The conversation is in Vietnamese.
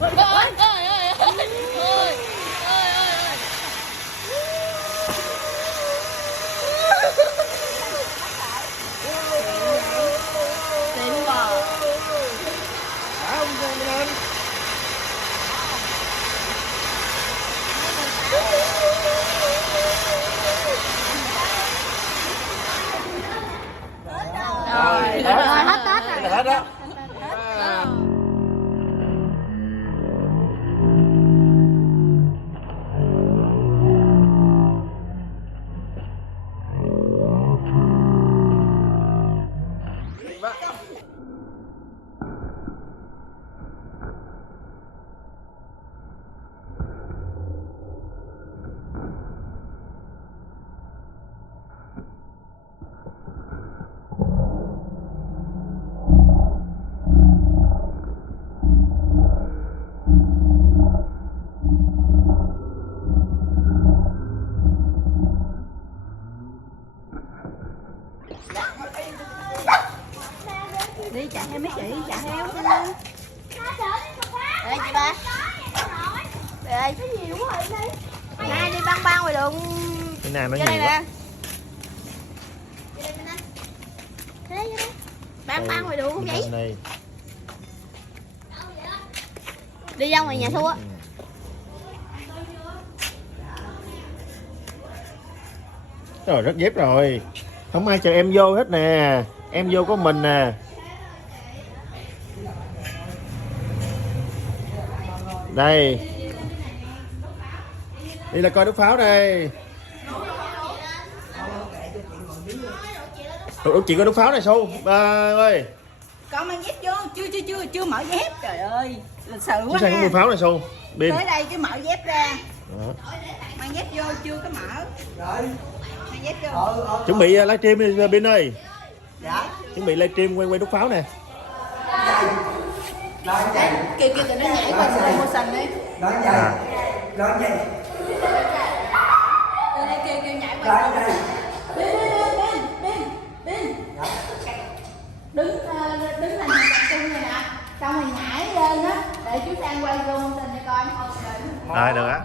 ơi ơi ơi ơi ơi xịn bò. Đã không anh? Rồi Rồi, hết Tết cái rồi. này hết đó. Đi chạy theo mấy chị, chạy theo đi. Đây chị ba. Đây thấy nhiều quá rồi đi. Nay đi băng băng ngoài đường. Cái nào nó Vô nhiều đây quá. nè. Thế băng băng ngoài đường không vậy? Đây. Đi ra ngoài nhà thua. Rồi rất dép rồi. Không ai chờ em vô hết nè. Em vô có mình nè. Đây. Đi là coi đốt pháo đây. Ủa chị coi đốt pháo này Xu. Ba ơi. Con mang dép vô, chưa mở dép, trời ơi, lịch sự Chị quá sang có mua ha. pháo này Xu. Bin. Tới đây chứ mở dép ra, Đó. mang dép vô chưa có mở. Mang dép vô. Chuẩn bị livestream đi Bin ơi. Dạ. Chuẩn bị livestream quay đốt pháo nè. Kêu tụi nó nhảy qua slow motion đi. À. Kêu nhảy qua. Đứng thành một tập trung này nè, xong rồi nhảy lên á, để chú Sang quay slow motion cho coi. Rồi được á.